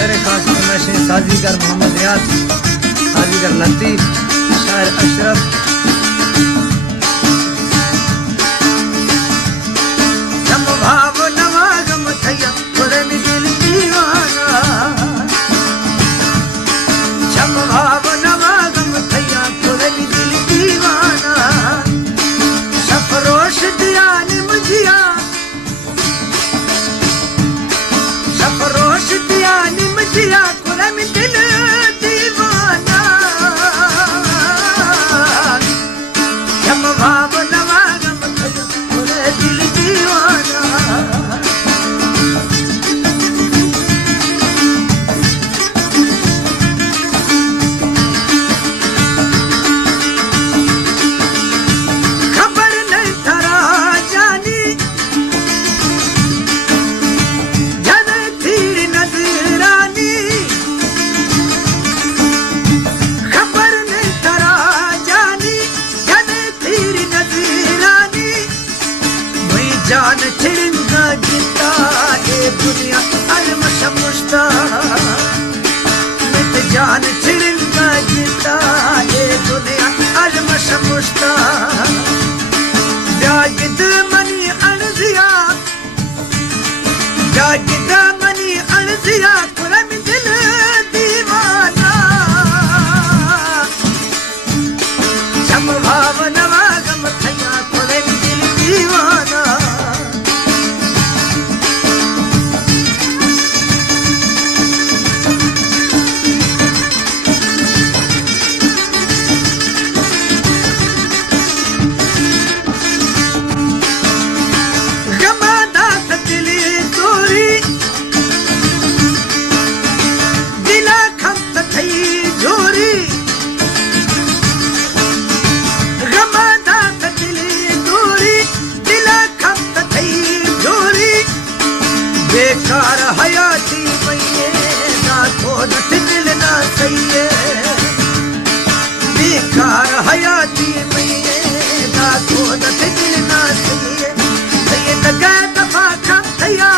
शेर खास फरमाइशें साजीगर मोहम्मद रियाज, साजीगर लतीफ, शायर अशरफ। जम भाव नवागम थैया थोड़े में दिल दीवाना, जम भाव नवागम थैया थोड़े में दिल दीवाना। सफरोश दिया निमजिया, सफरोश दिया निमजिया थोड़े में दिल दीवाना। जम भाव नवागम थैया थोड़े दिल दीवाना। जान छिड़का गीता ये दुनिया अलमश मुश्ता, मित जान छिड़का गीता ये दुनिया अलमश मुश्ता। जागिद मनी अनजिया, जागिद मनी अनजिया कुरम दिल दीवाना। जम भाव नवागम थैया कुरम दिल दीवाना। बेकार हयाती मैये ना तो नट दिल ना सही, बेकार हयाती मैये ना तो नट दिल ना सही। ये दगा दफा कम थैया,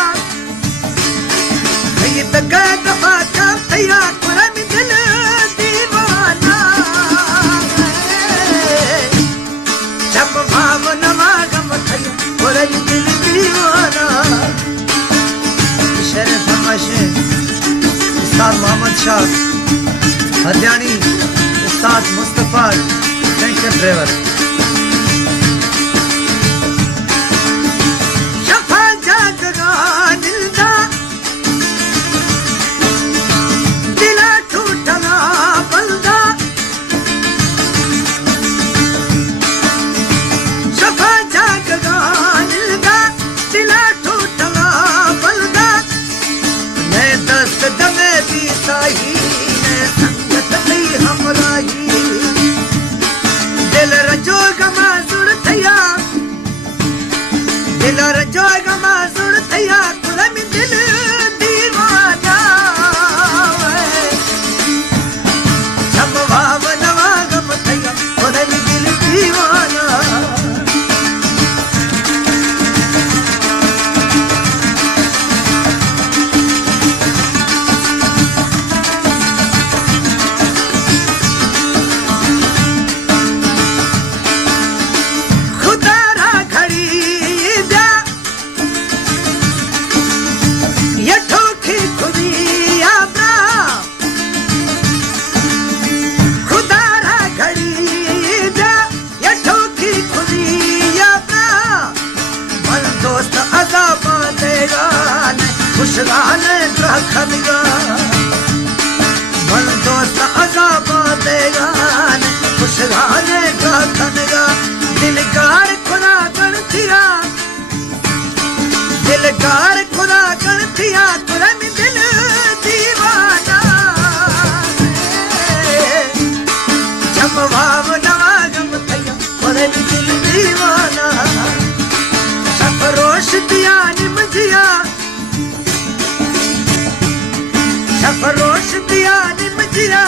ये दगा दफा कम थैया कुरम दिल दीवाना। जब भाव नवागम थैया कुरम दिल दीवाना। शेर फरमाइशें उस्ताद मोहम्मद शाह हरियाणी, उस्ताद मुस्तफा टैंकर ड्राइवर। शफा जागगा दिलदा दिला टूटना बंदा, शफा जागगा दिलदा दिला टूटना बंदा। दस्त दमे दी साही ने संगत नहीं हमराही, दिल रजो गमा जुड़ थैया, दिल रजो गमा जुड़ थैया कुरम दिल दीवाना। जब भाव नवागम थैया कुरम दिल दीवाना। खुशगान रखनगा मन दोस्त अजाब देगा, खुशगान रखनगा। दिलगार खुदा गण थिया, दिलगार खुदा गण थिया कुरम दिल दीवाना। जब भाव नवागम थैया कुरम दिल दीवाना। सफरोश दिया निमजिया, सफरोश दिया निमजिया।